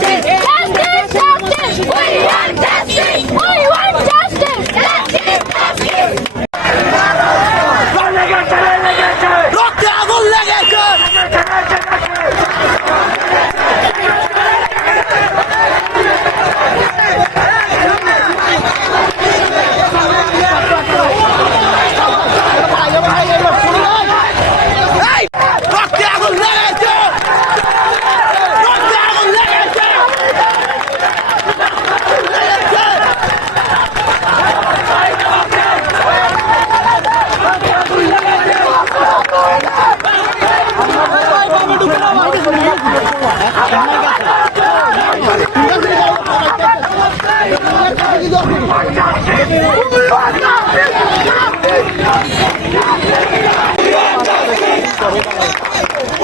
¡Grande! ตัวนี้ต้องเลย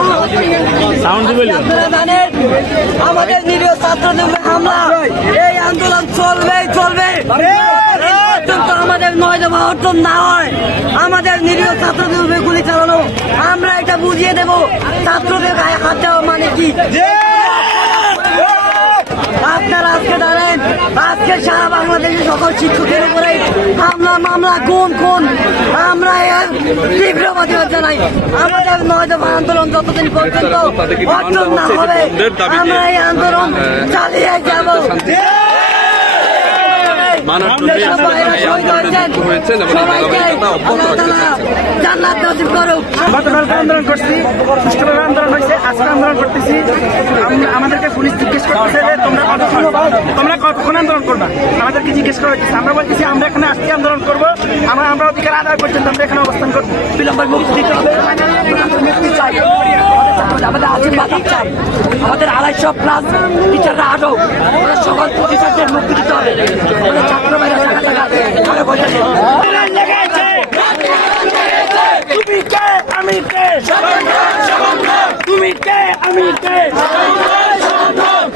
আমাদের নিরীহ ছাত্রদের হামলা। এই আন্দোলন চলবে চলবে আমাদের নয় অর্জন না হয়, আমাদের নিরীহ ছাত্রদের উপরে গুলি চালানো। আমরা এটা বুঝিয়ে দেবো, ছাত্রদের গায়ে হাত দেওয়া মানে কি? আপনারা আজকে দাঁড়ান। আজকে সারা বাংলাদেশের সকল শিক্ষকের উপরে হামলা মামলা কোন কোন আমরা তীব্র প্রতিবাদ জানাই আমাদের নয় দফা আন্দোলন যতদিন পর্যন্ত অর্জন না হবে আমরা এই আন্দোলন চালিয়ে যাব। গতকালকে আন্দোলন করছি সুষ্ঠুভাবে আন্দোলন হয়েছে আজকে আন্দোলন করতেছি। আম- আমাদেরকে পুলিশ জিজ্ঞেস করতেছে যে তোমরা কতক্ষণ তোমরা কতক্ষণ আন্দোলন করবা? আমাদেরকে জিজ্ঞেস করা হচ্ছে আমরা বলতেছি আমরা এখানে আজকে আন্দোলন করব। আমরা আমরা অধিকার আদায় পর্যন্ত আমরা এখানে অবস্থান করব। বিলম্বের মুক্তি দিতে হবে। আমাদের মুক্তি চাই আমাদের আশীর্বাদ চাই আমাদের আড়াইশো প্লাস টিচাররা আটক। আমাদের সকল টিচারদের মুক্তি দিতে হবে। আমাদের ছাত্র ভাইরা থাকা থাকা ঘরে বসে তুমি কে? আমি কে? তুমি কে? আমি কে?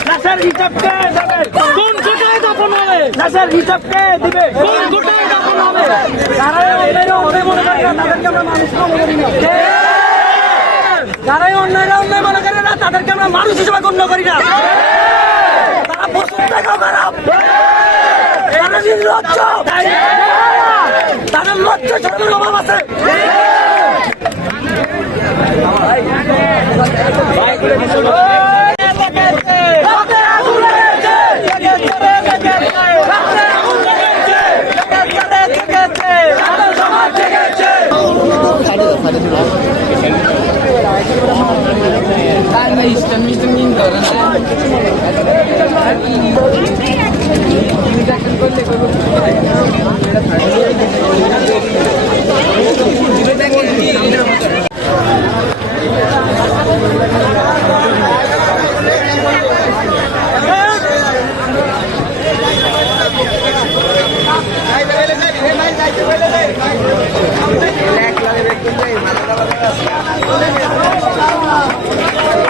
লাশের হিসাব কে দেবে? কোন কোটায় দফন হবে? লাশের হিসাব কে দিবে? কোন কোটায় দফন হবে? যারা অন্যায় অন্যায় মনে করে তাদেরকে আমরা মানুষ মনে করি না। যারাই অন্যায় অন্যায় মনে করে না, তাদেরকে আমরা মানুষ হিসেবে গণ্য করি না। তারা পশুর থেকেও খারাপ। তাদের অভাব আছে।